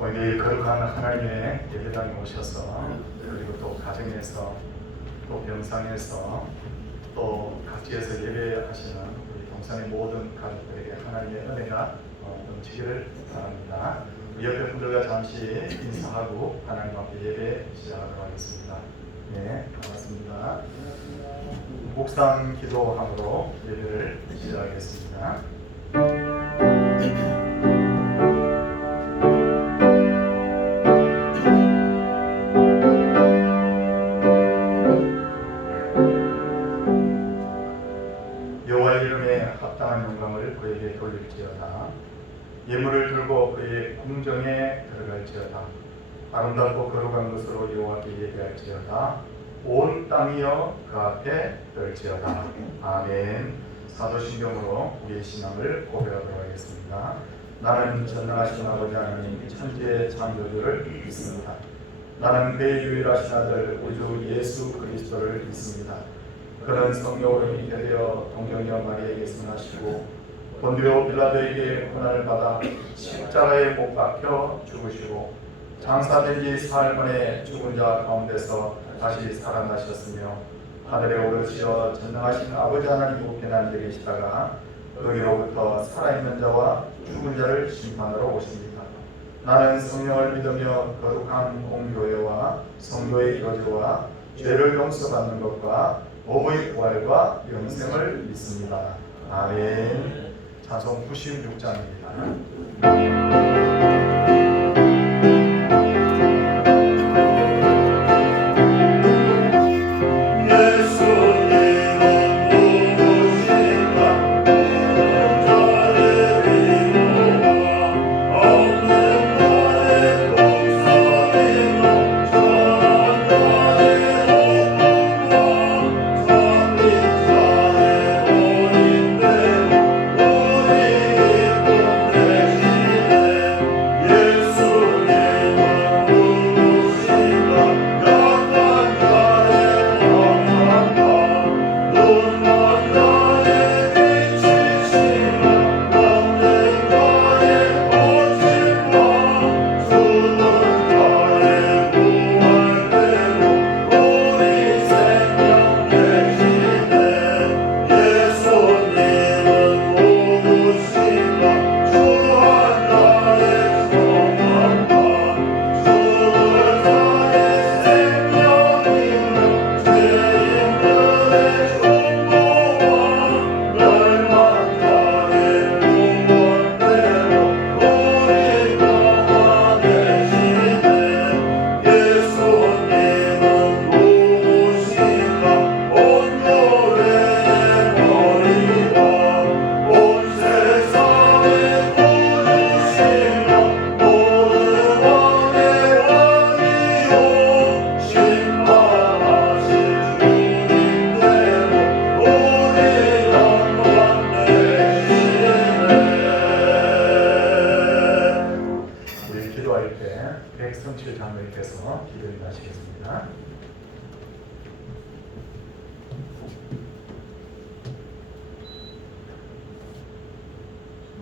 오늘 거룩한 하나님의 예배당에 오셔서 그리고 또 가정에서 또 병상에서 또 각지에서 예배하시는 우리 동산의 모든 가족들에게 하나님의 은혜가 넘치기를 바랍니다. 우리 옆에 분들과 잠시 인사하고 하나님 앞에 예배 시작하도록 하겠습니다. 네, 반갑습니다. 묵상 기도함으로 예배를 시작하겠습니다. 여호와의 이름에 합당한 영광을 그에게 돌릴지어다. 예물을 들고 그의 궁정에 들어갈지어다. 아름답고 거룩한 것으로 여호와께 예배할지어다. 온 땅이여 그 앞에 떨지어다. 아멘. 사도신경으로 우리의 신앙을 고백하도록 하겠습니다. 나는 전능하신 아버지 하나님 천지의 창조주를 믿습니다. 나는 그의 유일하신 아들 우리 주 예수 그리스도를 믿습니다. 그는 성령으로 잉태되어 동정녀 마리아에게서 나시고 본디오 빌라도에게 고난을 받아 십자가에 못 박혀 죽으시고 장사된 지 사흘 만에 죽은 자 가운데서 다시 살아나셨으며 하늘에 오르시어 전능하신 아버지 하나님 우편에 앉아 계시다가 거기로부터 살아있는 자와 죽은 자를 심판하러 오십니다. 나는 성령을 믿으며 거룩한 공교회와 성도의 교제와 죄를 용서받는 것과 몸의 부활과 영생을 믿습니다. 아멘. 찬송 96장입니다.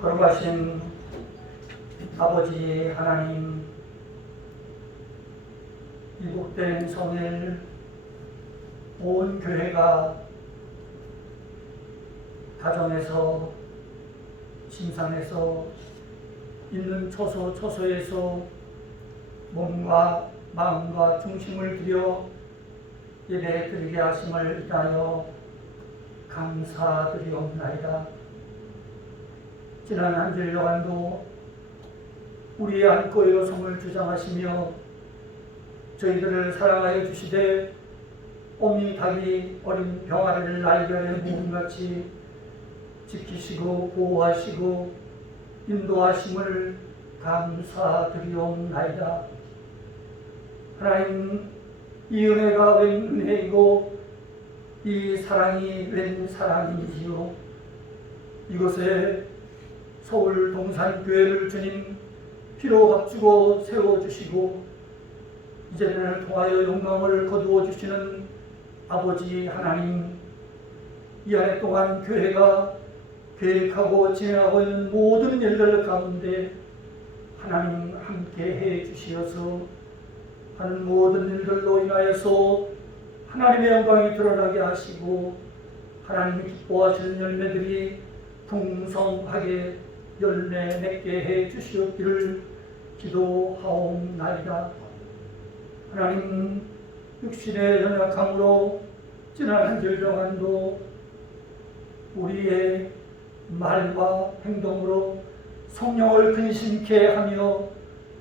거룩하신 아버지 하나님, 이복된 성일 온 교회가 가정에서 침상에서 있는 처소처소에서 몸과 마음과 중심을 들여 예배 드리게 하심을 인하여 감사드리옵나이다. 지난 한 주일간도 우리의 안고 여성을 주장하시며 저희들을 사랑하여 주시되 어미 닭이 어린 병아리를 날개에 모음같이 지키시고 보호하시고 인도하심을 감사드리옵나이다. 하나님, 이 은혜가 웬 은혜이고 이 사랑이 웬 사랑인지요. 이곳에 서울 동산교회를 주님 피로 값주고 세워주시고 이제를 통하여 영광을 거두어 주시는 아버지 하나님, 이 한 해 동안 교회가 계획하고 진행하고 있는 모든 일들 가운데 하나님 함께해 주시어서 하는 모든 일들로 인하여서 하나님의 영광이 드러나게 하시고 하나님 기뻐하시는 열매들이 풍성하게 열매 맺게 해 주시옵기를 기도하옵나이다. 하나님, 육신의 연약함으로 지난 한 주일 동안도 우리의 말과 행동으로 성령을 근심케 하며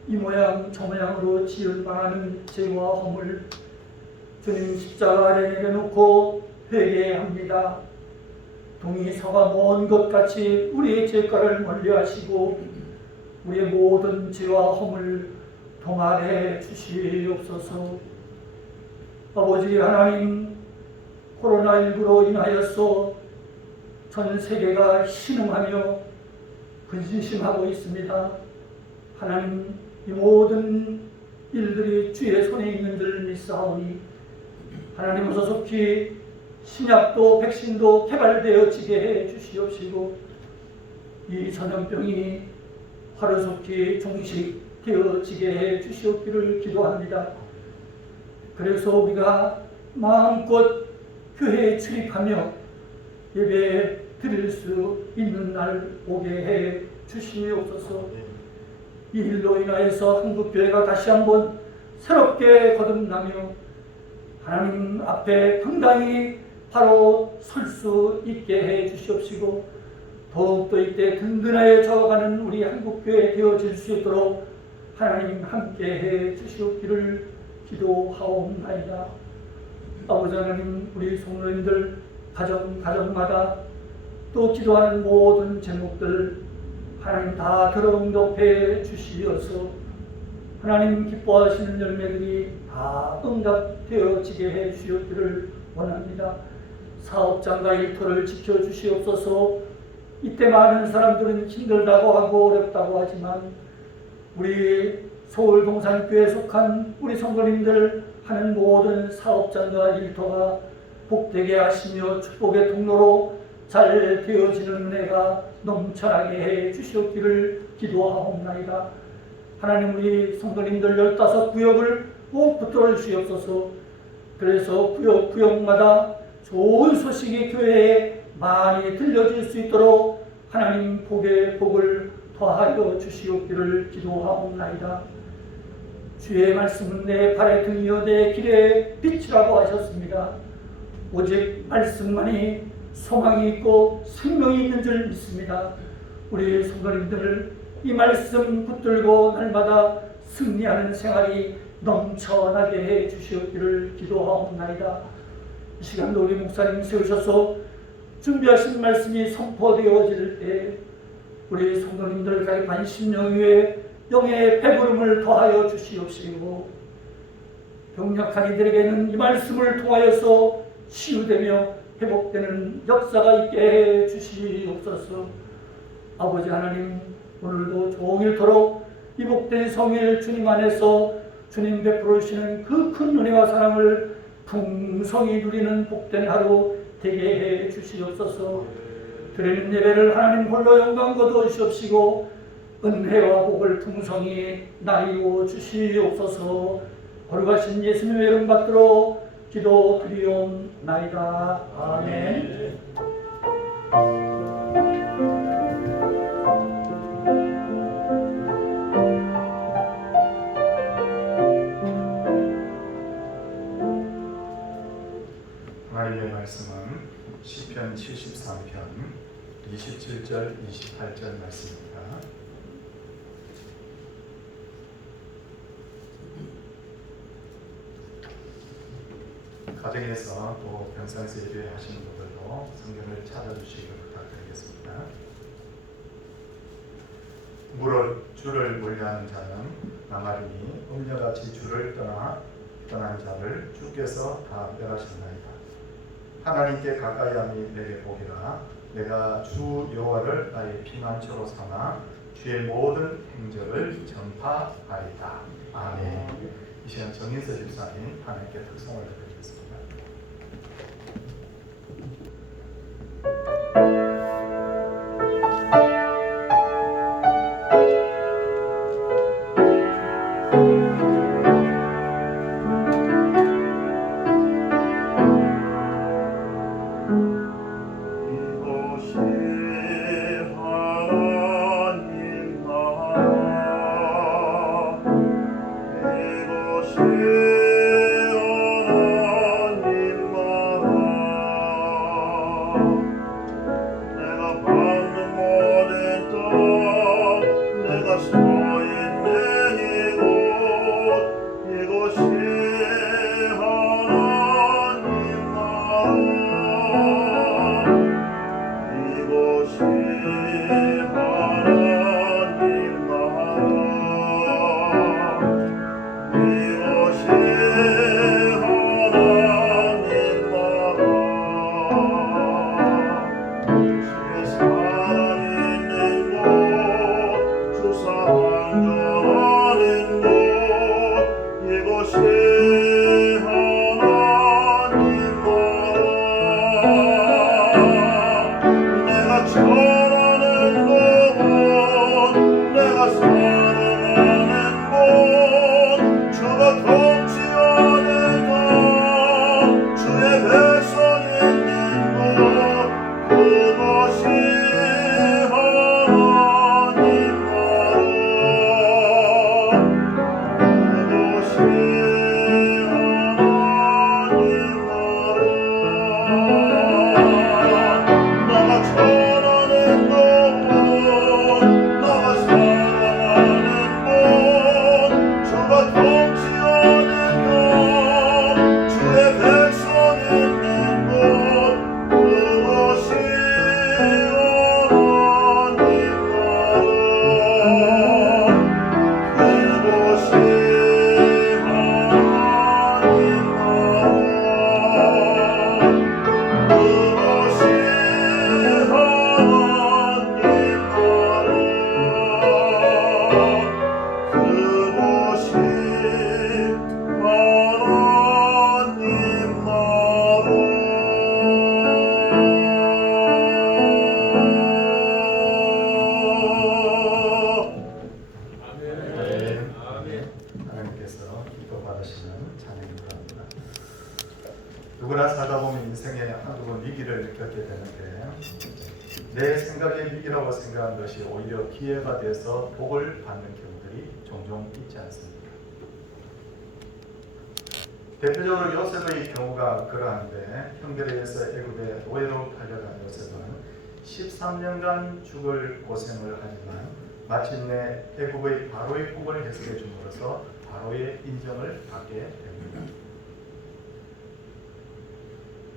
이 모양 저 모양으로 지을 망하는 죄와 허물 주님 십자가 아래 내려놓고 회개합니다. 동이 서가 먼 것 같이 우리의 죄가를 멀리하시고 우리의 모든 죄와 허물 동안해 주시옵소서. 아버지 하나님, 코로나19로 인하여서 전 세계가 신음하며 근심하고 있습니다. 하나님, 이 모든 일들이 주의 손에 있는 줄 믿사오니 하나님 어서 속히 신약도 백신도 개발되어지게 해 주시옵시고 이 전염병이 하루속히 종식되어지게 해 주시옵기를 기도합니다. 그래서 우리가 마음껏 교회에 출입하며 예배 드릴 수 있는 날 오게 해 주시옵소서. 이 일로 인하여서 한국교회가 다시 한번 새롭게 거듭나며 하나님 앞에 당당히 바로 설 수 있게 해 주시옵시고 더욱더 이때 든든해져가는 우리 한국교회 되어질 수 있도록 하나님 함께 해 주시옵기를 기도하옵나이다. 아버지 하나님, 우리 성도님들 가정마다 또 기도하는 모든 제목들 하나님 다 들어응답해 주시어서 하나님 기뻐하시는 열매들이 다 응답되어지게 해 주시옵기를 원합니다. 사업장과 일터를 지켜주시옵소서. 이때 많은 사람들은 힘들다고 하고 어렵다고 하지만 우리 서울 동산교회에 속한 우리 성도님들 하는 모든 사업장과 일터가 복되게 하시며 축복의 통로로 잘 되어지는 은혜가 넘쳐나게 해 주시옵기를 기도하옵나이다. 하나님, 우리 성도님들 15구역을 꼭 붙들어 주시옵소서. 그래서 구역마다 좋은 소식이 교회에 많이 들려질 수 있도록 하나님 복의 복을 더하여 주시옵기를 기도하옵나이다. 주의 말씀은 내 발의 등이요 내 길의 빛이라고 하셨습니다. 오직 말씀만이 소망이 있고 생명이 있는 줄 믿습니다. 우리 성도님들 이 말씀 붙들고 날마다 승리하는 생활이 넘쳐나게 해 주시옵기를 기도하옵나이다. 이 시간도 우리 목사님 세우셔서 준비하신 말씀이 선포되어질 때 우리 성도님들 가입한 심령 위에 영의 배부름을 더하여 주시옵시고 병약한 이들에게는 이 말씀을 통하여서 치유되며 회복되는 역사가 있게 해 주시옵소서. 아버지 하나님, 오늘도 종일토록 이 복된 성일 주님 안에서 주님 베풀어 주시는 그 큰 은혜와 사랑을 풍성히 누리는 복된 하루 되게 해 주시옵소서. 드리는 예배를 하나님 홀로 영광 거두어 주시옵시고 은혜와 복을 풍성히 나이워 주시옵소서. 거룩하신 예수님의 이름 받들어 기도드리옵나이다. 아멘. 하나님의 말씀은 시편 73편 27절 28절 말씀입니다. 가정에서 또 병상에서 예배하시는 분들도 성경을 찾아주시기를 부탁드리겠습니다. 물어 주를 멀리하는 자는 망하리니 음녀같이 주를 떠난 자를 주께서 다 멸하신나이다. 하나님께 가까이함이 내게 복이라. 내가 주 여호와를 나의 피난처로 삼아 주의 모든 행적을 전파하리다. 아멘. 이 시간 정인서 집사님 하나님께 특송을 드리겠습니다. 누구나 살다 보면 인생에 한두 번 위기를 겪게 되는데 내 생각의 위기라고 생각한 것이 오히려 기회가 돼서 복을 받는 경우들이 종종 있지 않습니까? 대표적으로 요셉의 경우가 그러한데 형들에 의해서 애굽의 노예로 팔려간 요셉은 13년간 죽을 고생을 하지만 마침내 애굽의 바로의 꿈을 해석해 줌으로써 바로의 인정을 받게 됩니다.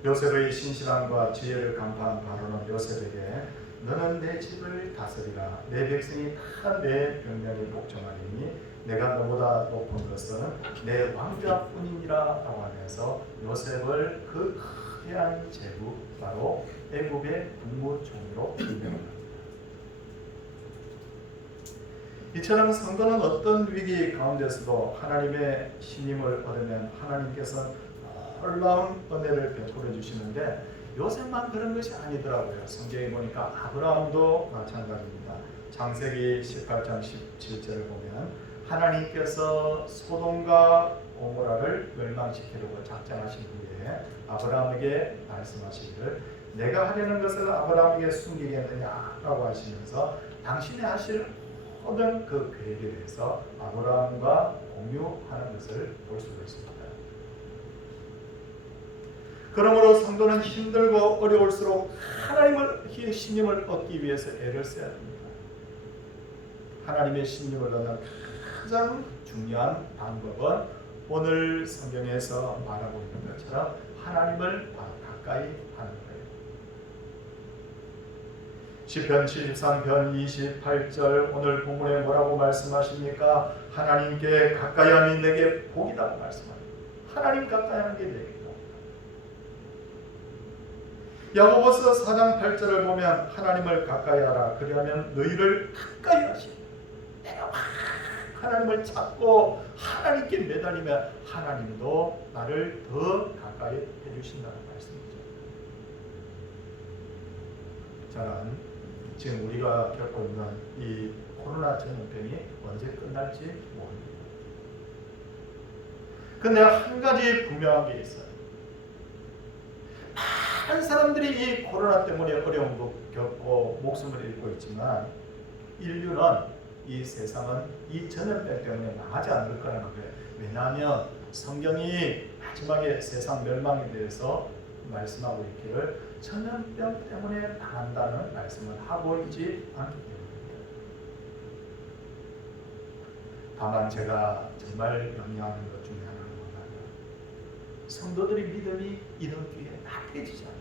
요셉의 신실함과 지혜를 간파한 바로는 요셉에게 너는 내 집을 다스리라 내 백성이 다 내 명령에 복종하리니 내가 너보다 높은 것은 내 왕자뿐이니라 라고 하면서 요셉을 그 거대한 제국 바로 애굽의 국무총리로 임명합니다. 이처럼 성도는 어떤 위기 가운데서도 하나님의 신임을 얻으면 하나님께서 놀라운 은혜를 베풀어 주시는데 요셉만 그런 것이 아니더라고요. 성경에 보니까 아브라함도 마찬가지입니다. 창세기 18장 17절을 보면 하나님께서 소돔과 고모라를 멸망시키려고 작정하신 후에 아브라함에게 말씀하시기를 내가 하려는 것을 아브라함에게 숨기겠느냐라고 하시면서 당신이 하실 모든 그 계획에 대해서 아브라함과 공유하는 것을 볼 수가 있습니다. 그러므로 성도는 힘들고 어려울수록 하나님의 신임을 얻기 위해서 애를 써야 합니다. 하나님의 신임을 얻는 가장 중요한 방법은 오늘 성경에서 말하고 있는 것처럼 하나님을 가까이 하는 거예요. 시편 73편 28절 오늘 본문에 뭐라고 말씀하십니까? 하나님께 가까이 함이 내게 복이라고 말씀합니다. 하나님 가까이 하는 게 내게 복이다. 야고보서 4장 8절을 보면 하나님을 가까이 하라 그리하면 너희를 가까이 하시니 내가 하나님을 찾고 하나님께 매달리면 하나님도 나를 더 가까이 해주신다는 말씀이죠. 저는 지금 우리가 겪고 있는 이 코로나 전염병이 언제 끝날지 모릅니다. 근데 한 가지 분명한 게 있어요. 많은 사람들이 이 코로나 때문에 어려움도 겪고 목숨을 잃고 있지만 인류는 이 세상은 이 전염병 때문에 망하지 않을 거라는 거예요. 왜냐하면 성경이 마지막에 세상 멸망에 대해서 말씀하고 있기를 전염병 때문에 망한다는 말씀을 하고 있지 않기 때문입니다. 다만 제가 정말 염려하는 것 중에 하나는 뭐냐면 성도들의 믿음이 이런 기회에 나태해지지 않을까.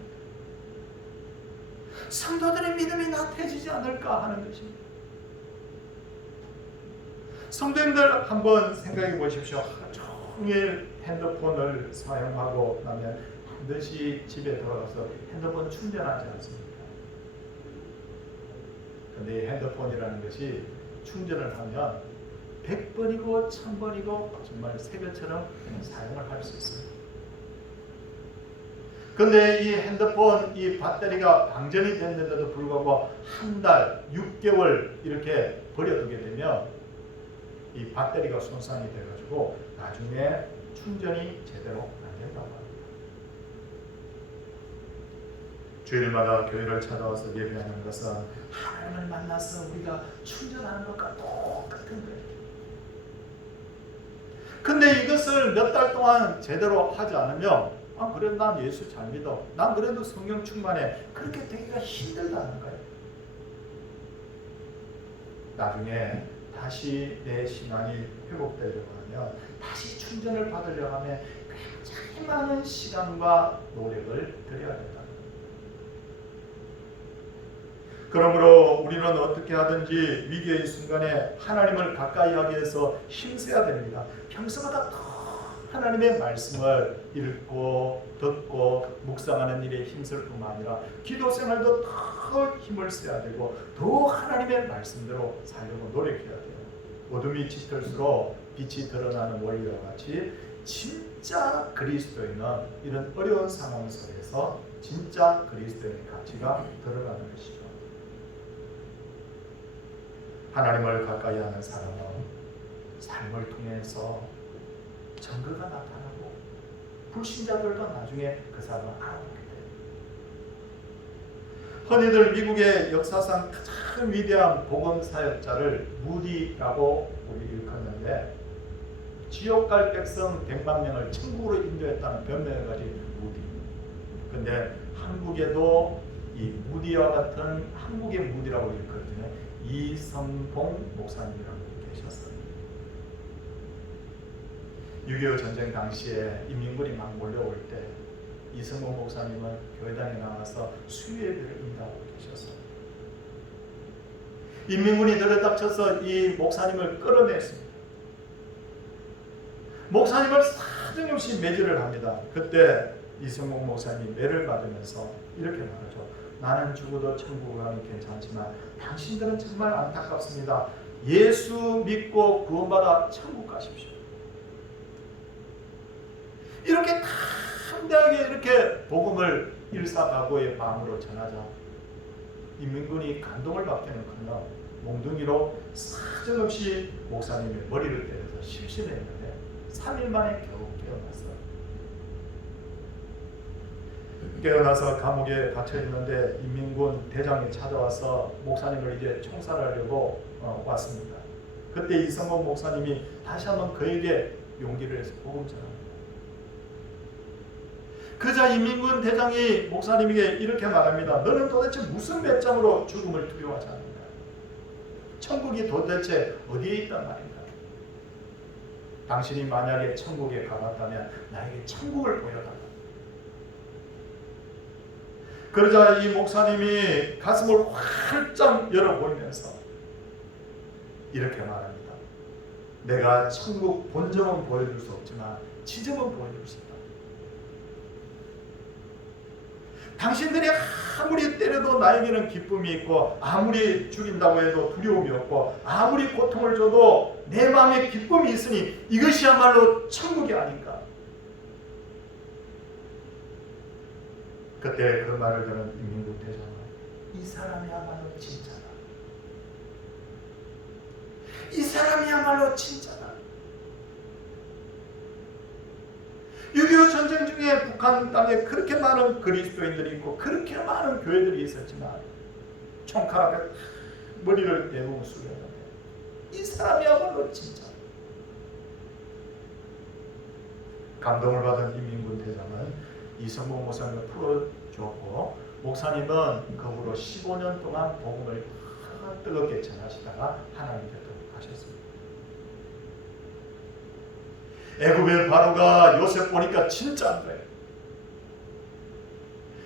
성도들의 믿음이 나태해지지 않을까 하는 것입니다. 성도님들 한번 생각해 보십시오. 하루 종일 핸드폰을 사용하고 나면 반드시 집에 돌아가서 핸드폰 충전하지 않습니까? 그런데 핸드폰이라는 것이 충전을 하면 100번이고 1000번이고 정말 새벽처럼 사용을 할 수 있습니다. 그런데 이 핸드폰 이 배터리가 방전이 됐는데도 불구하고 한 달, 6개월 이렇게 버려두게 되면 이 배터리가 손상이 돼가지고 나중에 충전이 제대로 안 된다고 합니다. 주일마다 교회를 찾아와서 예배하는 것은 하나님을 만나서 우리가 충전하는 것과 똑같은 거예요. 근데 이것을 몇 달 동안 제대로 하지 않으면 그래 난 예수 잘 믿어. 난 그래도 성령 충만해. 그렇게 되기가 힘들다는 거예요. 나중에 다시 내 신앙이 회복되려고 하면 다시 충전을 받으려고 하면 굉장히 많은 시간과 노력을 들여야 된다. 그러므로 우리는 어떻게 하든지 위기의 순간에 하나님을 가까이 하기 위해서 힘써야 됩니다. 평소보다 더 하나님의 말씀을 읽고 듣고 묵상하는 일에 힘쓸 뿐만 아니라 기도 생활도 더 힘을 써야 되고 더 하나님의 말씀대로 살려고 노력해야 돼요. 어둠이 짙을수록 빛이 드러나는 원리와 같이 진짜 그리스도인은 이런 어려운 상황 속에서 진짜 그리스도인의 가치가 드러나는 것이죠. 하나님을 가까이 하는 사람은 삶을 통해서 정거가 나타나고 불신자들도 나중에 그 사람을 알아보게 돼요. 흔히들 미국의 역사상 가장 위대한 복음 사역자를 무디라고 우리 일컫는데, 지옥 갈 백성 100만 명을 천국으로 인도했다는 변명을 가진 무디. 근데 한국에도 이 무디와 같은, 한국의 무디라고 일컬어지는 이성봉 목사님이라고 계셨어요. 6.25 전쟁 당시에 인민군이 막 몰려올 때 이성봉 목사님은 교회당에 나와서 수요예배를 인도하고 계셨어요. 인민군이 들여닥쳐서 이 목사님을 끌어냈습니다. 목사님을 사정없이 매질을 합니다. 그때 이성봉 목사님이 매를 받으면서 이렇게 말하죠. 나는 죽어도 천국을 가면 괜찮지만 당신들은 정말 안타깝습니다. 예수 믿고 구원받아 천국 가십시오. 이렇게 담대하게 이렇게 복음을 일사각오의 마음으로 전하자 인민군이 감동을 받기는 커녕 몽둥이로 사정없이 목사님의 머리를 때려서 실신했는데 3일 만에 겨우 깨어났어요. 깨어나서 감옥에 갇혀 있는데 인민군 대장이 찾아와서 목사님을 이제 총살하려고 왔습니다. 그때 이성봉 목사님이 다시 한번 그에게 용기를 해서 복음 전합니다. 그자 인민군 대장이 목사님에게 이렇게 말합니다. 너는 도대체 무슨 배짱으로 죽음을 두려워하지 않는가? 천국이 도대체 어디에 있단 말인가? 당신이 만약에 천국에 가봤다면 나에게 천국을 보여달라. 그러자 이 목사님이 가슴을 활짝 열어 보이면서 이렇게 말합니다. 내가 천국 본점은 보여줄 수 없지만 지점은 보여줄 수 있다. 당신들이 아무리 때려도 나에게는 기쁨이 있고 아무리 죽인다고 해도 두려움이 없고 아무리 고통을 줘도 내 마음에 기쁨이 있으니 이것이야말로 천국이 아닌가. 그때 그 말을 들은 인민군 대장은 이 사람이야말로 진짜다. 이 사람이야말로 진짜다. 6.25 전쟁 중에 북한 땅에 그렇게 많은 그리스도인들이 있고 그렇게 많은 교회들이 있었지만 총칼 앞에 머리를 대부분 숙였는데 이 사람이야말로 진짜. 감동을 받은 인민군 대장은 이성봉 목사님을 풀어주었고 목사님은 그 후로 15년 동안 복음을 뜨겁게 전하시다가 하나님 곁으로 가셨습니다. 애굽의 바로가 요셉 보니까 진짜 안 돼.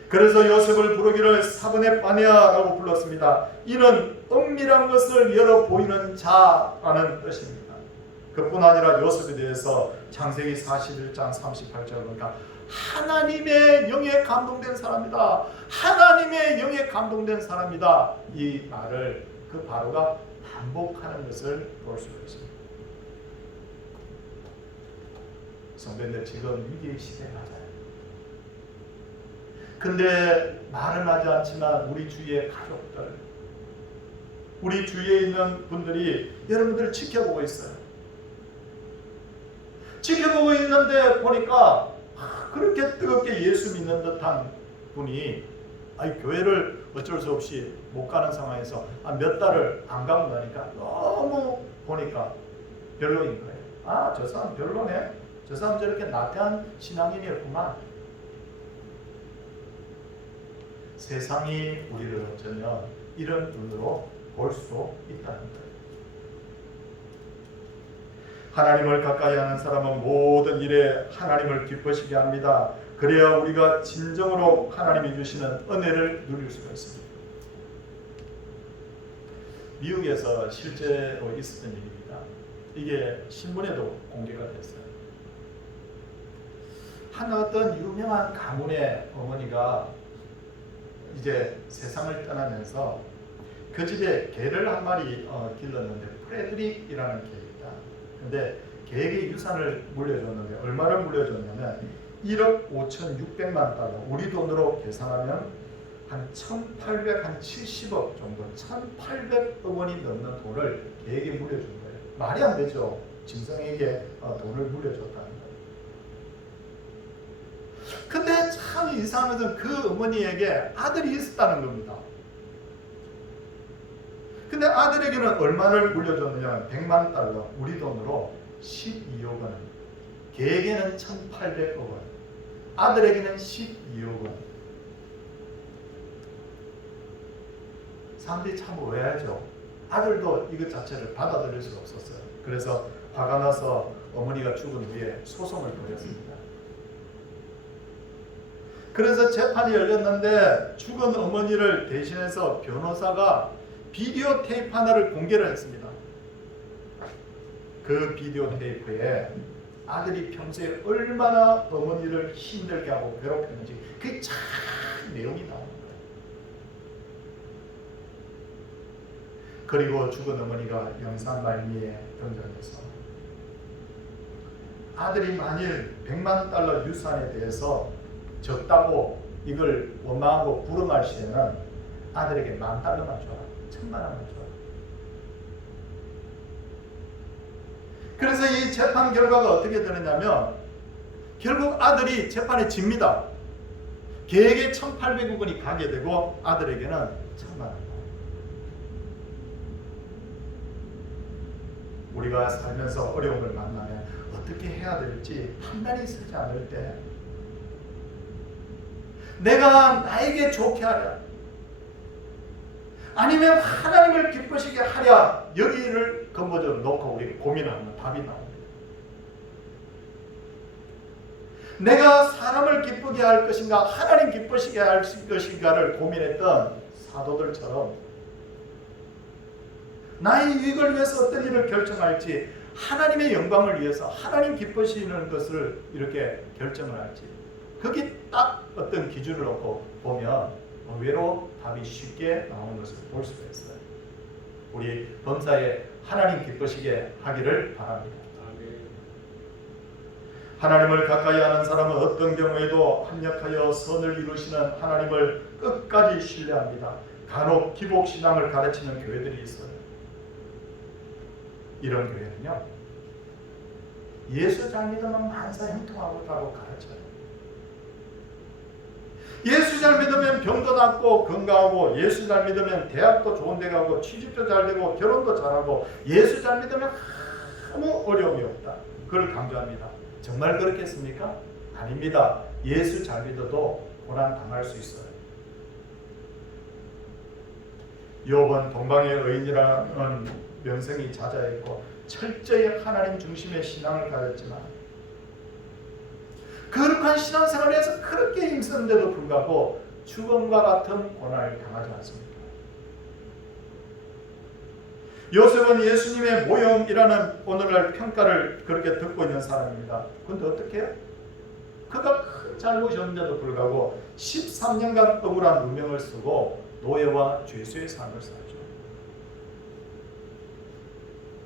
그래서 요셉을 부르기를 사브네 파네아라고 불렀습니다. 이는 은밀한 것을 열어 보이는 자라는 뜻입니다. 그뿐 아니라 요셉에 대해서 창세기 41장 38절 보니까 하나님의 영에 감동된 사람이다. 하나님의 영에 감동된 사람이다. 이 말을 그 바로가 반복하는 것을 볼 수 있습니다. 성도님들 지금 위기의 시대에 맞아요. 근데 말은 하지 않지만 우리 주위의 가족들, 우리 주위에 있는 분들이 여러분들을 지켜보고 있어요. 지켜보고 있는데 보니까 그렇게 뜨겁게 예수 믿는 듯한 분이 교회를 어쩔 수 없이 못 가는 상황에서 몇 달을 안 가고 나니까 너무 보니까 별로인 거예요. 저 사람 별로네. 저 사람 저렇게 나태한 신앙인이었구만. 세상이 우리를 어쩌면 이런 눈으로 볼 수 있다는 거예요. 하나님을 가까이 하는 사람은 모든 일에 하나님을 기쁘시게 합니다. 그래야 우리가 진정으로 하나님이 주시는 은혜를 누릴 수가 있습니다. 미국에서 실제로 있었던 일입니다. 이게 신문에도 공개가 됐어요. 한 어떤 유명한 가문의 어머니가 이제 세상을 떠나면서 그 집에 개를 한 마리 길렀는데 프레드릭이라는 개입니다. 근데 개에게 유산을 물려줬는데 얼마를 물려줬냐면 1억 5,600만 달러, 우리 돈으로 계산하면 한 1,870억 정도, 1,800억 원이 넘는 돈을 개에게 물려준 거예요. 말이 안 되죠. 짐승에게 돈을 물려줬다는 거예요. 근데 참 이상한 것은 그 어머니에게 아들이 있었다는 겁니다. 근데 아들에게는 얼마를 물려줬느냐? 100만 달러, 우리 돈으로 12억 원. 걔에게는 1,800억 원. 아들에게는 12억 원. 사람들이 참 오해하죠. 아들도 이것 자체를 받아들일 수가 없었어요. 그래서 화가 나서 어머니가 죽은 후에 소송을 벌였습니다. 그래서 재판이 열렸는데 죽은 어머니를 대신해서 변호사가 비디오 테이프 하나를 공개를 했습니다. 그 비디오 테이프에 아들이 평소에 얼마나 어머니를 힘들게 하고 괴롭혔는지 그 참 내용이 나오는 거예요. 그리고 죽은 어머니가 영상 말미에 등장해서 아들이 만일 100만 달러 유산에 대해서 졌다고 이걸 원망하고 불응할 시에는 아들에게 10,000달러만 줘라, 1,000만 원만 줘라. 그래서 이 재판 결과가 어떻게 되느냐면 결국 아들이 재판에 집니다. 걔에게 1,800억 원이 가게 되고 아들에게는 1,000만 원. 우리가 살면서 어려움을 만나면 어떻게 해야 될지 판단이 서지 않을 때 내가 나에게 좋게 하랴 아니면 하나님을 기쁘시게 하랴 여기를 근본적으로 놓고 우리 고민하면 답이 나옵니다. 내가 사람을 기쁘게 할 것인가 하나님 기쁘시게 할 것인가를 고민했던 사도들처럼 나의 유익을 위해서 어떤 일을 결정할지 하나님의 영광을 위해서 하나님 기쁘시는 것을 이렇게 결정을 할지 거기 딱 어떤 기준을 놓고 보면 의외로 답이 쉽게 나오는 것을 볼 수가 있어요. 우리 범사에 하나님 기쁘시게 하기를 바랍니다. 하나님을 가까이 하는 사람은 어떤 경우에도 합력하여 선을 이루시는 하나님을 끝까지 신뢰합니다. 간혹 기복신앙을 가르치는 교회들이 있어요. 이런 교회는요, 예수 잘 믿으면 만사 형통하고라고 가르쳐요. 예수 잘 믿으면 병도 낫고 건강하고, 예수 잘 믿으면 대학도 좋은 데 가고 취직도 잘 되고 결혼도 잘하고, 예수 잘 믿으면 아무 어려움이 없다. 그걸 강조합니다. 정말 그렇겠습니까? 아닙니다. 예수 잘 믿어도 고난 당할 수 있어요. 욥은 동방의 의인이라는 명성이 자자했고 철저히 하나님 중심의 신앙을 가졌지만 거룩한 신앙생활에서 그렇게 힘쓰는데도 불구하고 죽음과 같은 고난을 당하지 않습니다. 요셉은 예수님의 모형이라는 오늘날 평가를 그렇게 듣고 있는 사람입니다. 그런데 어떻게 해요? 그가 큰 잘못이 없는데도 불구하고 13년간 억울한 누명을 쓰고 노예와 죄수의 삶을 살죠.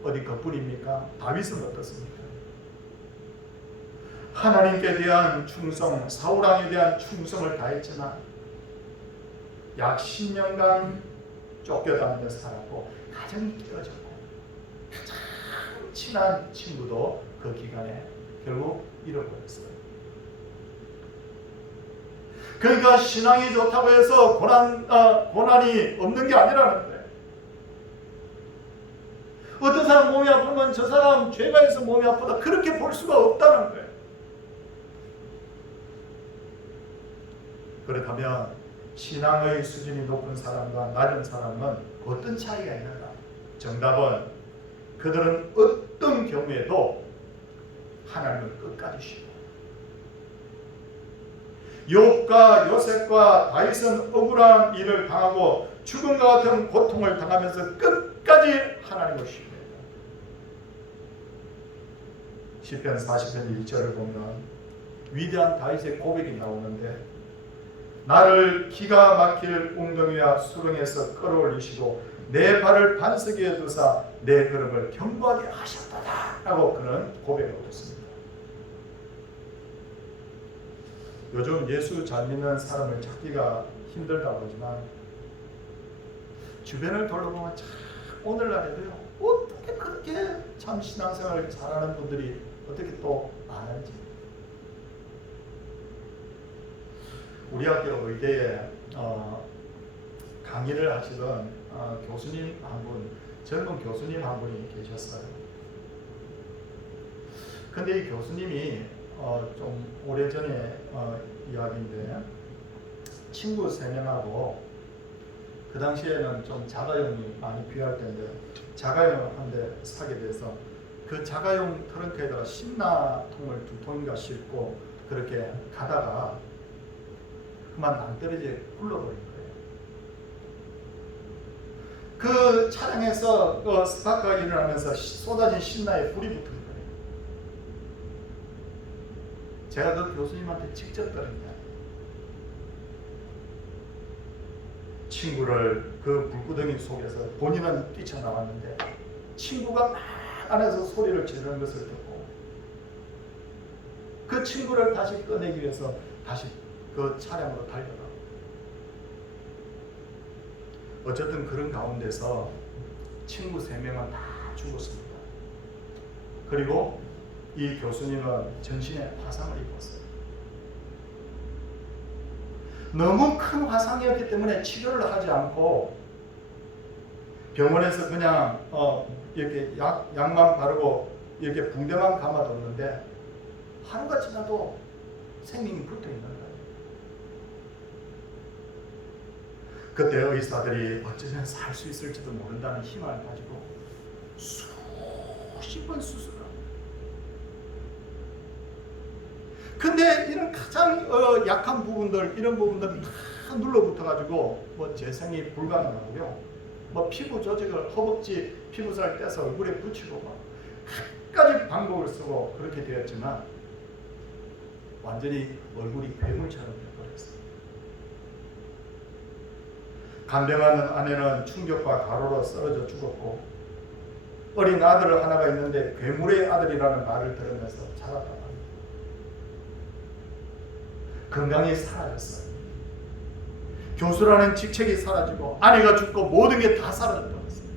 어디 그뿐입니까? 다윗은 어떻습니까? 하나님께 대한 충성, 사울왕에 대한 충성을 다했지만 약 10년간 쫓겨다니며 살았고 가정이 깨어졌고 가장 친한 친구도 그 기간에 결국 잃어버렸어요. 그러니까 신앙이 좋다고 해서 고난이 없는 게 아니라는 거예요. 어떤 사람 몸이 아프면 저 사람 죄가 있어 몸이 아프다 그렇게 볼 수가 없다는 거예요. 그렇다면 신앙의 수준이 높은 사람과 낮은 사람은 어떤 차이가 있는가? 정답은 그들은 어떤 경우에도 하나님을 끝까지 신뢰해요. 욥과 요셉과 다윗은 억울한 일을 당하고 죽음과 같은 고통을 당하면서 끝까지 하나님을 신뢰해요. 시편 40편 1절을 보면 위대한 다윗의 고백이 나오는데 나를 기가 막힐 웅덩이와 수렁에서 끌어올리시고 내 발을 반석 위에 두사 내 걸음을 견고하게 하셨도다 라고 그런 고백을 얻었습니다. 요즘 예수 잘 믿는 사람을 찾기가 힘들다고 하지만 주변을 둘러보면 참 오늘날에도요 어떻게 그렇게 참 신앙생활을 잘하는 분들이 어떻게 또 많은지 우리 학교 의대에 강의를 하시던 교수님 한 분, 젊은 교수님 한 분이 계셨어요. 근데 이 교수님이 좀 오래전에 이야기인데, 친구 3명하고 그 당시에는 좀 자가용이 많이 귀할 때인데 자가용을 한 대 사게 돼서 그 자가용 트렁크에다가 신나통을 2통인가 싣고 그렇게 가다가 그만 낭떠러지에 굴러버린 거예요. 그 차량에서 스파크가 일어나면서 쏟아진 신나에 불이 붙은 거예요. 제가 그 교수님한테 직접 들은 이야기. 친구를 그 불구덩이 속에서 본인은 뛰쳐나왔는데 친구가 막 안에서 소리를 지르는 것을 듣고 그 친구를 다시 꺼내기 위해서 다시 그 차량으로 달려가고, 어쨌든 그런 가운데서 친구 3명은 다 죽었습니다. 그리고 이 교수님은 전신에 화상을 입었어요. 너무 큰 화상이었기 때문에 치료를 하지 않고 병원에서 그냥 이렇게 약만 바르고 이렇게 붕대만 감아뒀는데 하루가 지나도 생명이 붙어 있는 거예요. 그때 의사들이 어쩌면 살 수 있을지도 모른다는 희망을 가지고 수십 번 수술을 합니다. 근데 이런 가장 약한 부분들, 이런 부분들 다 눌러붙어가지고 뭐 재생이 불가능하고요. 뭐 피부 조직을, 허벅지 피부살 떼서 얼굴에 붙이고 막 갖가지 방법을 쓰고 그렇게 되었지만 완전히 얼굴이 괴물처럼 되어버렸어요. 간병하는 아내는 충격과 가로로 쓰러져 죽었고, 어린 아들 하나가 있는데 괴물의 아들이라는 말을 들으면서 자랐다고 합니다. 건강이 사라졌어요. 교수라는 직책이 사라지고 아내가 죽고 모든 게 다 사라졌다고 했어요.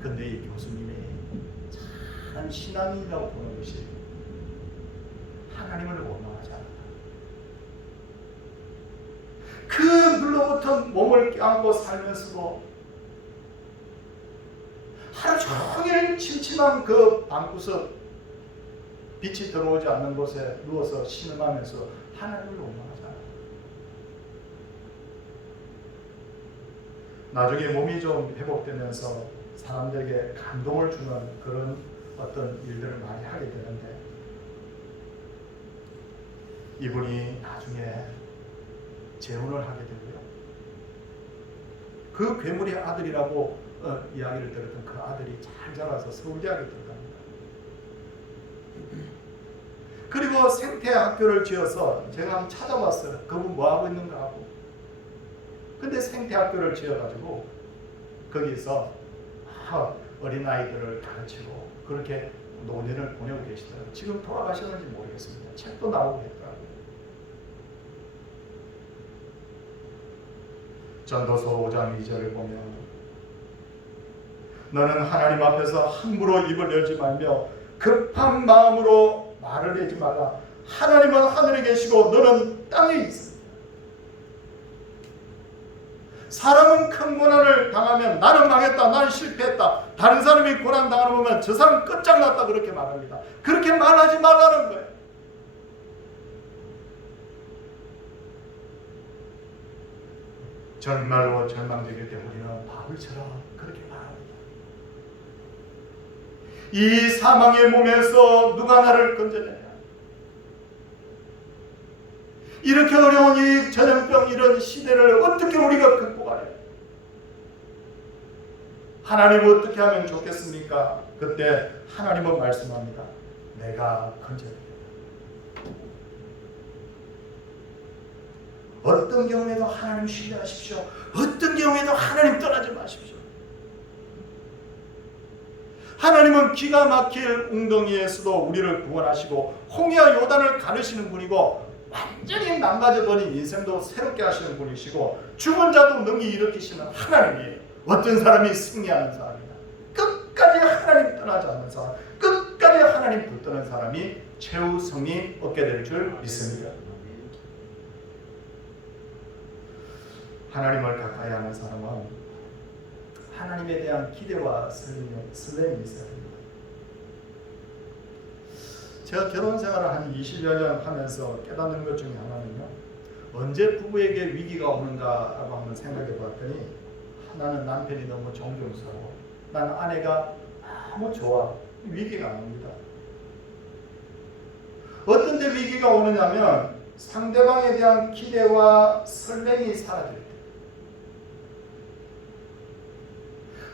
근데 이 교수님이 참 신앙인이라고 보는 것이 하나님을 원망하지 않는다. 그 눌러붙은 몸을 껴안고 살면서도 하루 종일 침침한 그 방구석, 빛이 들어오지 않는 곳에 누워서 신음하면서 하나님을 원망하지 않아요. 나중에 몸이 좀 회복되면서 사람들에게 감동을 주는 그런 어떤 일들을 많이 하게 되는데, 이분이 나중에 재혼을 하게 되고요. 그 괴물의 아들이라고 이야기를 들었던 그 아들이 잘 자라서 서울대학에 들어갑니다. 그리고 생태학교를 지어서 제가 한번 찾아봤어요. 그분 뭐하고 있는가 하고. 근데 생태학교를 지어가지고 거기서 어린아이들을 가르치고 그렇게 노년을 보내고 계시더라고요. 지금 돌아가셨는지 모르겠습니다. 책도 나오고 했더라고요. 전도서 5장 2절을 보면, 너는 하나님 앞에서 함부로 입을 열지 말며 급한 마음으로 말을 내지 말라. 하나님은 하늘에 계시고 너는 땅에 있습니다. 사람은 큰 고난을 당하면 나는 망했다, 나는 실패했다, 다른 사람이 고난 당하는 보면 저 사람 끝장났다 그렇게 말합니다. 그렇게 말하지 말라는 거예요. 정말로 절망적일 때 우리는 바울처럼 그렇게 말합니다. 이 사망의 몸에서 누가 나를 건져내냐. 이렇게 어려운 이 전염병 이런 시대를 어떻게 우리가 극복하냐. 하나님 어떻게 하면 좋겠습니까? 그때 하나님은 말씀합니다. 내가 건져내겠다. 어떤 경우에도 하나님 신뢰하십시오. 어떤 경우에도 하나님 떠나지 마십시오. 하나님은 기가 막힐 웅덩이에서도 우리를 구원하시고 홍해와 요단을 가르시는 분이고, 완전히 망가져버린 인생도 새롭게 하시는 분이시고, 죽은 자도 능히 일으키시는 하나님이에요. 어떤 사람이 승리하는 사람이다. 끝까지 하나님 떠나지 않는 사람, 끝까지 하나님 하나님 붙드는 사람이 최후 승리 얻게 될 줄 믿습니다. 하나님을 가까이 하는 사람은 하나님에 대한 기대와 설렘이 있어야 됩니다. 제가 결혼 생활을 한 20여 년 하면서 깨닫는 것 중에 하나는요, 언제 부부에게 위기가 오는가라고 한번 생각해 봤더니, 나는 남편이 너무 존경스러워, 나는 아내가 너무 좋아, 위기가 안 옵니다. 어떤 때 위기가 오느냐면 상대방에 대한 기대와 설렘이 사라질 때,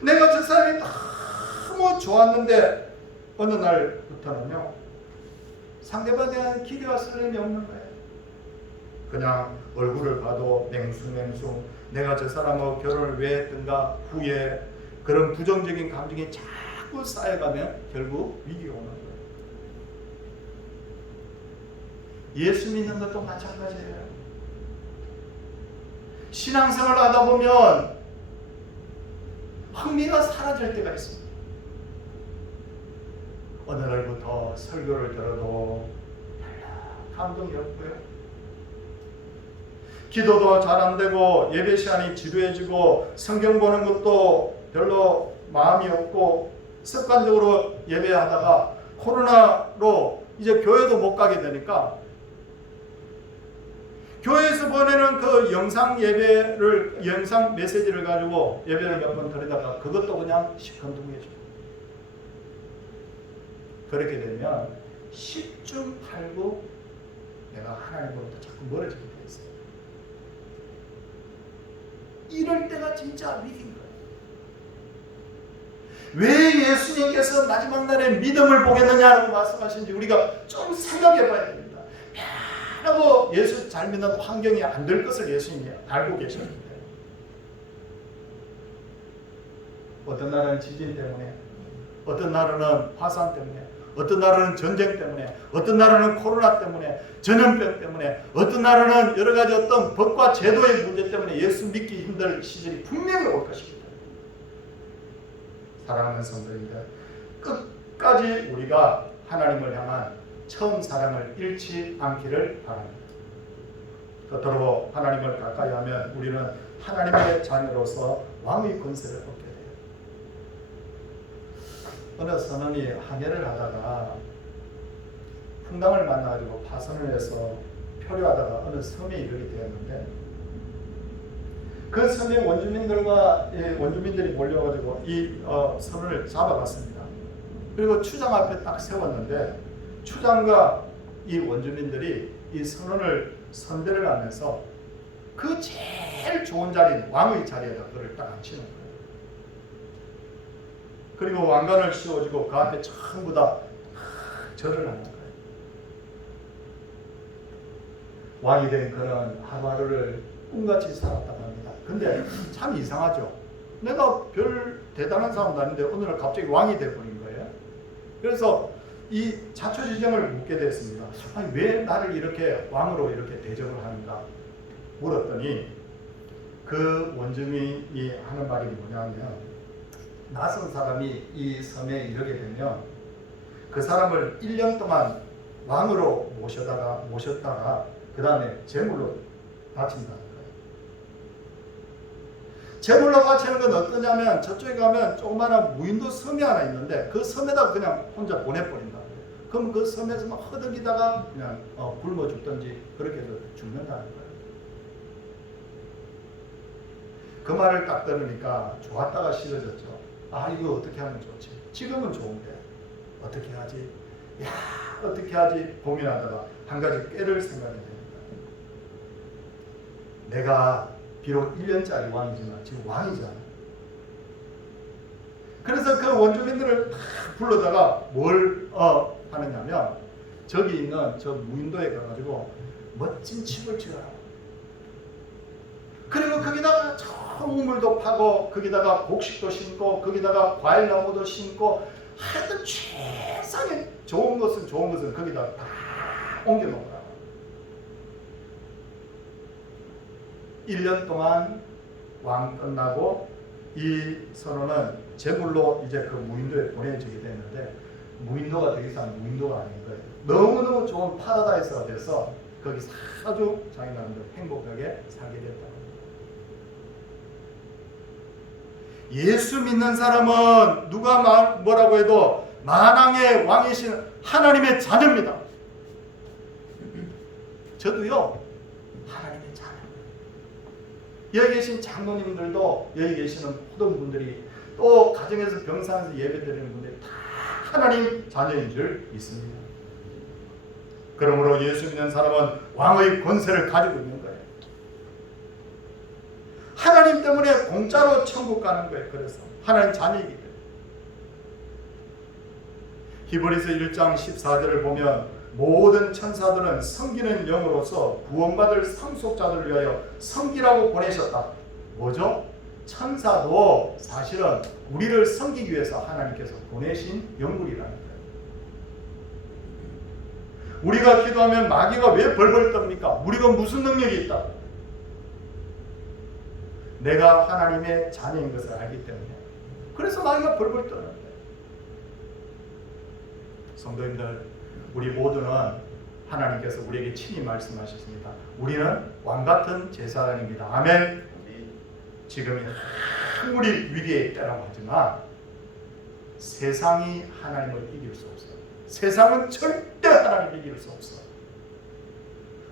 내가 저 사람이 너무 좋았는데 어느 날부터는요, 상대방에 대한 기대와 설렘이 없는 거예요. 그냥 얼굴을 봐도 맹숭맹숭, 내가 저 사람하고 결혼을 왜 했던가 후에 그런 부정적인 감정이 자꾸 쌓여가면 결국 위기가 오는 거예요. 예수 믿는 것도 마찬가지예요. 신앙생활을 하다 보면 흥미가 사라질 때가 있습니다. 어느 날부터 설교를 들어도 별로 감동이 없고요, 기도도 잘 안 되고, 예배 시간이 지루해지고, 성경 보는 것도 별로 마음이 없고, 습관적으로 예배하다가 코로나로 이제 교회도 못 가게 되니까 교회에서 보내는 그 영상 예배를, 영상 메시지를 가지고 예배를 몇 번 드리다가 그것도 그냥 시큰둥해지고, 그렇게 되면 10중 8구 내가 하나님으로부터 자꾸 멀어지게 돼 있어요. 이럴 때가 진짜 위기인 거예요. 왜 예수님께서 마지막 날에 믿음을 보겠느냐라고 말씀하신지 우리가 좀 생각해 봐야 됩니다. 편하고 예수 잘 믿는 환경이 안 될 것을 예수님이 알고 계셨는데, 어떤 날은 지진 때문에, 어떤 날은 화산 때문에, 어떤 나라는 전쟁 때문에, 어떤 나라는 코로나 때문에, 전염병 때문에, 어떤 나라는 여러 가지 어떤 법과 제도의 문제 때문에 예수 믿기 힘들 시절이 분명히 올 것입니다. 사랑하는 성도님들, 끝까지 우리가 하나님을 향한 처음 사랑을 잃지 않기를 바랍니다. 끝으로 하나님을 가까이 하면 우리는 하나님의 자녀로서 왕의 권세를 얻게 돼요. 어느 선원이 항해를 하다가 풍랑을 만나가지고 파선을 해서 표류하다가 어느 섬에 이르게 되었는데, 그 섬의 원주민들이 몰려가지고 이 선원을 잡아갔습니다. 그리고 추장 앞에 딱 세웠는데, 추장과 이 원주민들이 이 선원을 선대를 하면서 그 제일 좋은 자리인 왕의 자리에다 그를 딱 앉히는 거예요. 그리고 왕관을 씌워주고 그 앞에 전부 다 절을 하는 거예요. 왕이 된 그는 하루하루를 꿈같이 살았다고 합니다. 근데 참 이상하죠. 내가 별 대단한 사람도 아닌데 어느 날 갑자기 왕이 돼버린 거예요. 그래서 이 자초지종을 묻게 됐습니다. 아니, 왜 나를 이렇게 왕으로 이렇게 대접을 하는가 물었더니, 그 원주민이 하는 말이 뭐냐면, 낯선 사람이 이 섬에 이르게 되면 그 사람을 1년 동안 왕으로 모셨다가 그 다음에 제물로 바친다는 거예요. 제물로 바치는 건 어떠냐면, 저쪽에 가면 조그마한 무인도 섬이 하나 있는데 그 섬에다 그냥 혼자 보내버린다는 거예요. 그럼 그 섬에서 막 허덕이다가 그냥 굶어 죽든지 그렇게 해서 죽는다는 거예요. 그 말을 딱 들으니까 좋았다가 싫어졌죠. 아, 이거 어떻게 하면 좋지? 지금은 좋은데 어떻게 하지? 야, 어떻게 하지? 고민하다가 한 가지 꾀를 생각이 됩니다. 내가 비록 1년짜리 왕이지만 지금 왕이잖아. 그래서 그 원주민들을 다 불러다가 뭘 하느냐면, 저기 있는 저 무인도에 가가지고 멋진 집을 지어라. 그리고 거기다가 저 우물도 파고, 거기다가 곡식도 심고, 거기다가 과일나무도 심고, 하여튼 최상의 좋은 것은 거기다 다 옮겨놓으라. 1년 동안 왕 끝나고 이 선원은 제물로 이제 그 무인도에 보내지게 됐는데, 무인도가 더 이상 무인도가 아닌 거예요. 너무너무 좋은 파라다이스가 돼서 거기서 아주 자기네들 행복하게 살게 됐다. 예수 믿는 사람은 누가 뭐라고 해도 만왕의 왕이신 하나님의 자녀입니다. 저도요 하나님의 자녀. 여기 계신 장로님들도, 여기 계시는 모든 분들이, 또 가정에서 병상에서 예배드리는 분들이 다 하나님 자녀인 줄 믿습니다. 그러므로 예수 믿는 사람은 왕의 권세를 가지고 있는 거예요. 하나님 때문에 공짜로 천국 가는 거예요. 그래서 하나님 자녀이기 때문에. 히브리서 1장 14절을 보면 모든 천사들은 섬기는 영으로서 구원받을 상속자들을 위하여 섬기라고 보내셨다. 뭐죠? 천사도 사실은 우리를 섬기기 위해서 하나님께서 보내신 영물이라는 거예요. 우리가 기도하면 마귀가 왜 벌벌 떱니까? 우리가 무슨 능력이 있다? 내가 하나님의 자녀인 것을 알기 때문에. 그래서 마귀가 벌벌 떠는 거예요. 성도님들, 우리 모두는 하나님께서 우리에게 친히 말씀하셨습니다. 우리는 왕같은 제사장입니다. 아멘. 지금이 아무리 위기의 때라고 하지만 세상이 하나님을 이길 수 없어요. 세상은 절대 하나님을 이길 수 없어요.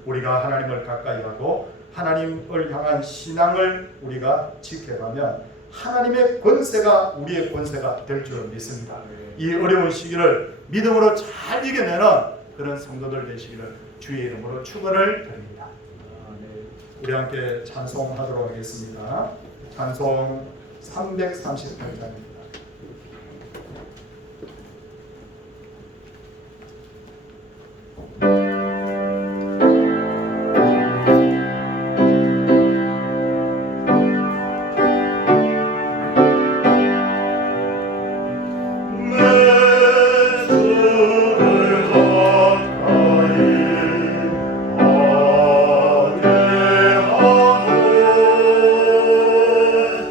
우리가 하나님을 가까이 하고 하나님을 향한 신앙을 우리가 지켜가면 하나님의 권세가 우리의 권세가 될 줄 믿습니다. 이 어려운 시기를 믿음으로 잘 이겨내는 그런 성도들 되시기를 주의 이름으로 축원을 드립니다. 우리 함께 찬송하도록 하겠습니다. 찬송 338장입니다.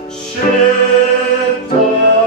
십자가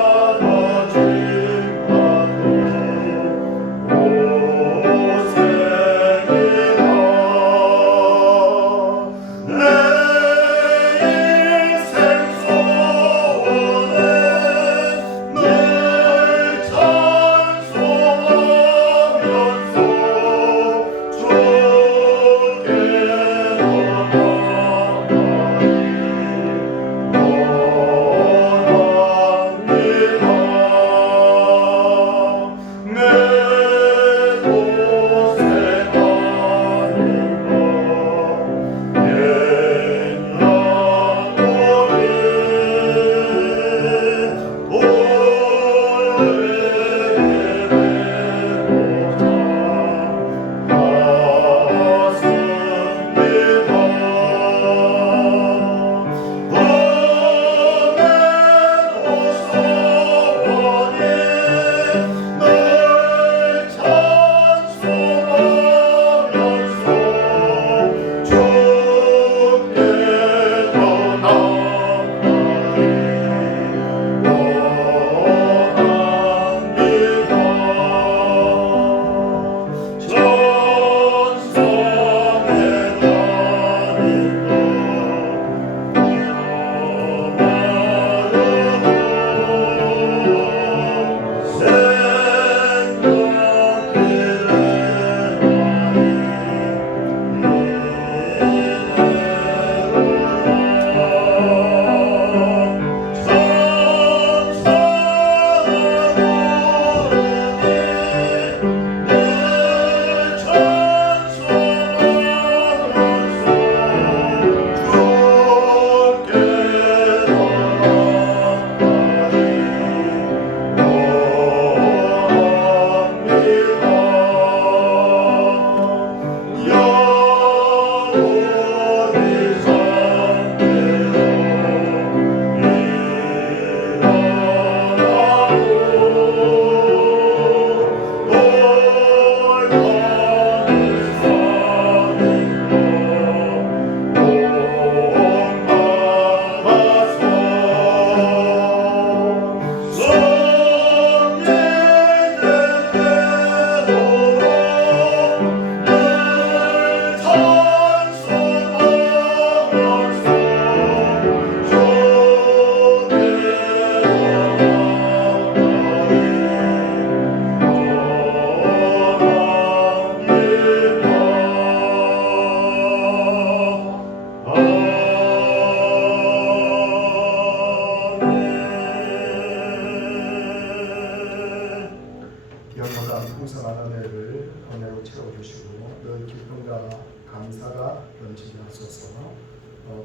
풍성한 은혜로 채워주시고 늘 기쁨과 감사가 넘치게 하소서.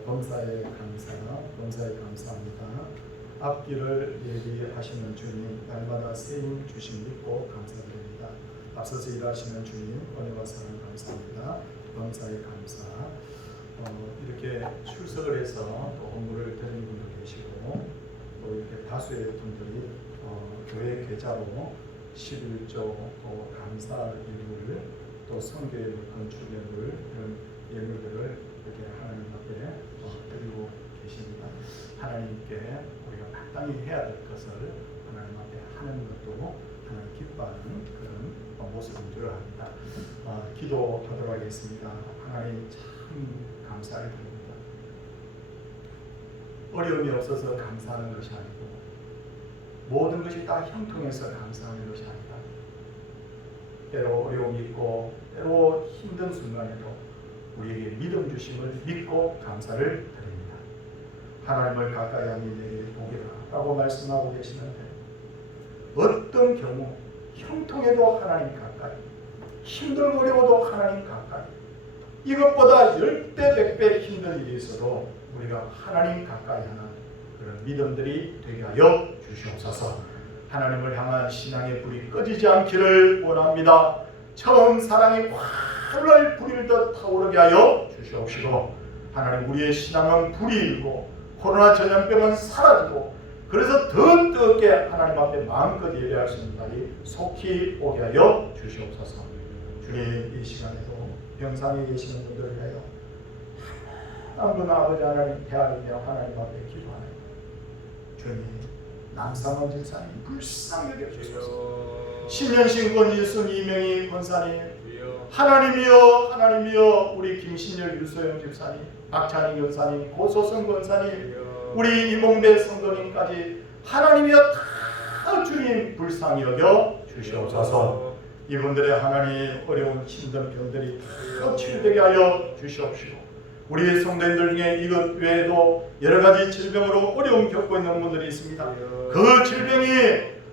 범사에 감사합니다. 앞길을 예비하시는 주님, 날마다 세임 주심 믿고 감사드립니다. 앞서서 일하시는 주님, 은혜와 사랑 감사합니다. 범사에 감사. 이렇게 출석을 해서 또 업무를 드리는 분도 계시고 또 이렇게 다수의 분들이 교회 계좌로 11조 또 감사 일부를 또 성교예물, 건축예물 이런 예물들을 이렇게 하나님 앞에 드리고 계십니다. 하나님께 우리가 마땅히 해야 될 것을 하나님 앞에 하는 것도 하나님 기뻐하는 그런 모습인 줄 압니다. 기도하도록 하겠습니다. 하나님 참 감사를 드립니다. 어려움이 없어서 감사하는 것이 아니고 모든 것이 다 형통해서 감사하는 것이 아니다. 때로 어려움이 있고 때로 힘든 순간에도 우리에게 믿음 주심을 믿고 감사를 드립니다. 하나님을 가까이 하니 내게 복이라 라고 말씀하고 계시는데 어떤 경우 형통해도 하나님 가까이, 힘들고 어려워도 하나님 가까이, 이것보다 10배 100배 힘든 일이 있어도 우리가 하나님 가까이 하는 그런 믿음들이 되게 하여 주시옵소서. 하나님을 향한 신앙의 불이 꺼지지 않기를 원합니다. 처음 사랑이 활활 불일듯 타오르게 하여 주시옵시고, 하나님 우리의 신앙은 불이 일고 코로나 전염병은 사라지고 그래서 더 뜨겁게 하나님 앞에 마음껏 예배할 수 있는 날이 속히 오게 하여 주시옵소서. 주님, 이 시간에도 병상에 계시는 분들을 위하여 아무나 아버지 하나님 대하며 하나님 앞에 기도하나이다. 주님, 남상원 집사님 불쌍히 여겨주소서. 신현신 권일순 이명희 권사님, 하나님이여 우리 김신열 유소영 집사님, 박찬희 권사님, 고소선 권사님, 우리 이몽배 성도님까지 하나님이여 다 주님 불쌍히 여겨 주시옵소서. 이분들의 하나님 어려운 힘든 병들이 다 치유되게 하여 주시옵시고, 우리 성도님들 중에 이것 외에도 여러 가지 질병으로 어려움 겪고 있는 분들이 있습니다. 그 질병이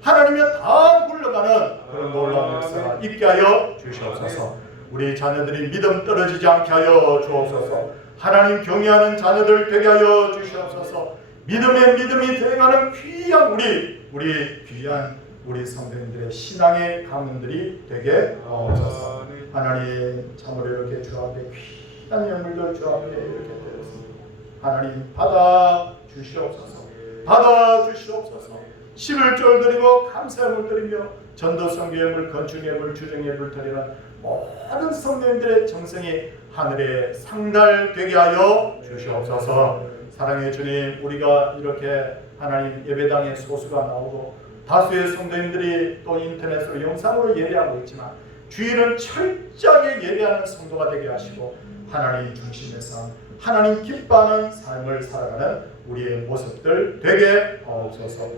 하나님의 다 굴러가는 그런 놀라운 역사가 있게 하여 주시옵소서. 우리 자녀들이 믿음 떨어지지 않게 하여 주옵소서. 하나님 경외하는 자녀들 되게 하여 주시옵소서. 믿음의 믿음이 되어가는 귀한 우리 귀한 우리 성도님들의 신앙의 가문들이 되게 하옵소서. 하나님 참으로 이렇게 주 앞에 귀한 예물들 주 앞에 이렇게 드렸습니다. 하나님 받아 주시옵소서. 받아 주시옵소서. 11절 드리고 감사함을 드리며 전도 선교예물, 건축예물, 주정예물 드리는 모든 성도님들의 정성이 하늘에 상달되게 하여 주시옵소서. 사랑의 주님, 우리가 이렇게 하나님 예배당에 소수가 나오고 다수의 성도님들이 또 인터넷으로 영상으로 예배하고 있지만 주일은 철저하게 예배하는 성도가 되게 하시고 하나님 중심의 삶, 하나님 기뻐하는 삶을 살아가는 우리의 모습들 되게 하옵소서.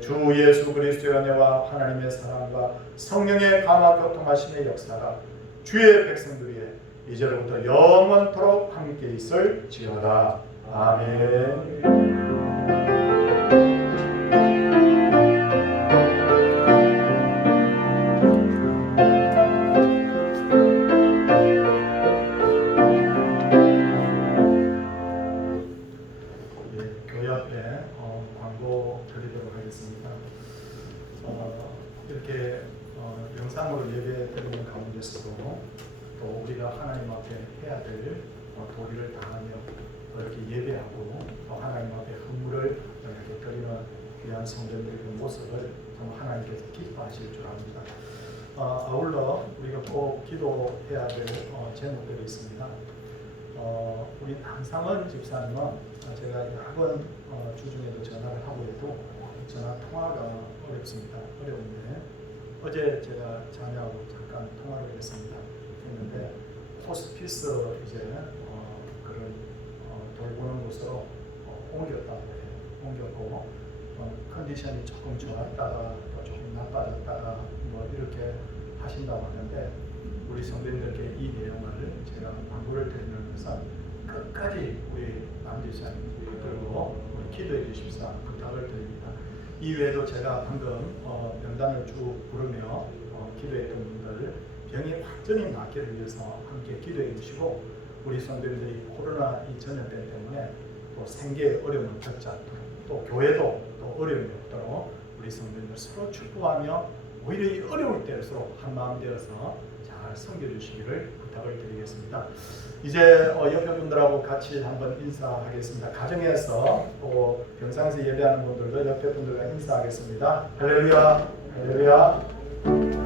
주 예수 그리스도의 은혜와 하나님의 사랑과 성령의 감화 교통하심의 역사가 주의 백성들 위해 이제로부터 영원토록 함께 있을지어다. 아멘. 이렇게 영상으로 예배 드리는 가운데서도 또 우리가 하나님 앞에 해야 될 도리를 다하며 이렇게 예배하고 또 하나님 앞에 헌물을 이렇게 드리는 귀한 성도들의 모습을 정말 하나님께서 기뻐하실 줄 압니다. 아울러 우리가 꼭 기도해야 될 제목들이 있습니다. 우리 남상원 집사님은 제가 여러 번 주중에도 전화를 하고 해도 전화 통화가 어렵습니다. 어려운데 어제 제가 자녀하고 잠깐 통화를 했는데 호스피스 이제 그런 돌보는 곳으로 옮겼다고 해요. 옮겼고 컨디션이 조금 좋았다가 또 조금 나빠졌다가 뭐 이렇게 하신다고 하는데 우리 성도님들께 이 내용을 제가 광고를 드리는 것은 끝까지 우리 남지사님 그리고 기도해 주십사 부탁을 드립니다. 이외에도 제가 방금 명단을 쭉 부르며 기도했던 분들 병이 완전히 낫기를 위해서 함께 기도해 주시고 우리 성도님들이 코로나 이 전염병 때문에 또 생계에 어려움을 겪지 않도록 또 교회도 또 어려움이 없도록 우리 성도님들 서로 축복하며 오히려 이 어려울 때일수록 한마음 되어서 잘 섬겨주시기를 부탁을 드리겠습니다. 이제 옆에 분들하고 같이 한번 인사하겠습니다. 가정에서 또 병상에서 예배하는 분들도 옆에 분들과 인사하겠습니다. 할렐루야, 할렐루야.